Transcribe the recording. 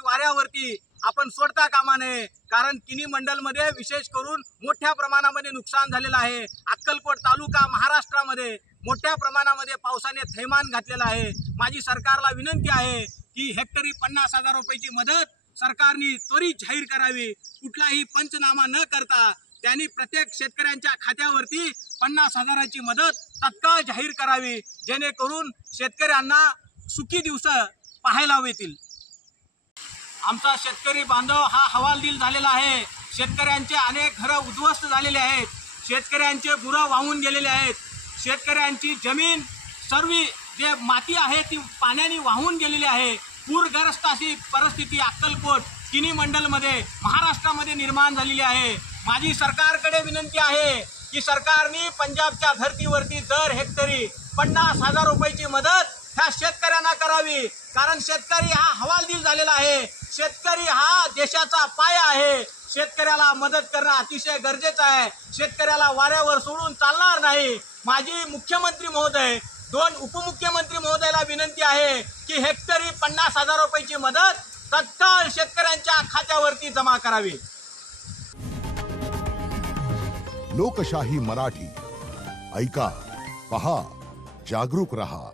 शेतकऱ्यांची वाऱ्यावरती आपण सोडता कामा नये, कारण किनी मंडलमध्ये विशेष करून मोठ्या प्रमाणामध्ये नुकसान झालेलं आहे। अक्कलकोट तालुका महाराष्ट्रामध्ये मोठ्या प्रमाणामध्ये पावसाने थैमान घातलेलं आहे। माझी सरकारला विनंती आहे की हेक्टरी 50,000 रुपयाची मदत सरकारने त्वरित जाहीर करावी। कुठलाही पंचनामा न करता त्यांनी प्रत्येक शेतकऱ्यांच्या खात्यावरती 50,000ची मदत तत्काळ जाहीर करावी, जेणेकरून शेतकऱ्यांना सुखी दिवस पाहायला येतील। आमचा शेतकरी बांधव हा हवालदिल झालेला आहे। शेतकऱ्यांचे अनेक घरं उद्ध्वस्त झालेले आहेत, शेतकऱ्यांचे गुरं वाहून गेलेले आहेत, शेतकऱ्यांची जमीन सर्व जे माती आहे ती पाण्याने वाहून गेलेली आहे। पूरग्रस्त अशी परिस्थिती अक्कलकोट किनी मंडलमध्ये महाराष्ट्रामध्ये निर्माण झालेली आहे। माझी सरकारकडे विनंती आहे की सरकारने पंजाबच्या धर्तीवरती दर हेक्टरी 50,000 रुपयाची मदत ह्या शेतकऱ्यांना करावी, कारण शेतकरी हा हवालदिल झालेला आहे। शेतकरी हा देशाचा पाया आहे। शेतकऱ्याला मदत करणं अतिशय गरजेचं आहे। शेतकऱ्याला वाऱ्यावर सोडून चालणार नाही। माझी मुख्यमंत्री महोदय, 2 उपमुख्यमंत्री महोदयाला विनंती आहे की हेक्टरी 50,000 रुपयाची मदत तत्काळ शेतकऱ्यांच्या खात्यावरती जमा करावी। लोकशाही मराठी ऐका, पहा, जागरूक रहा।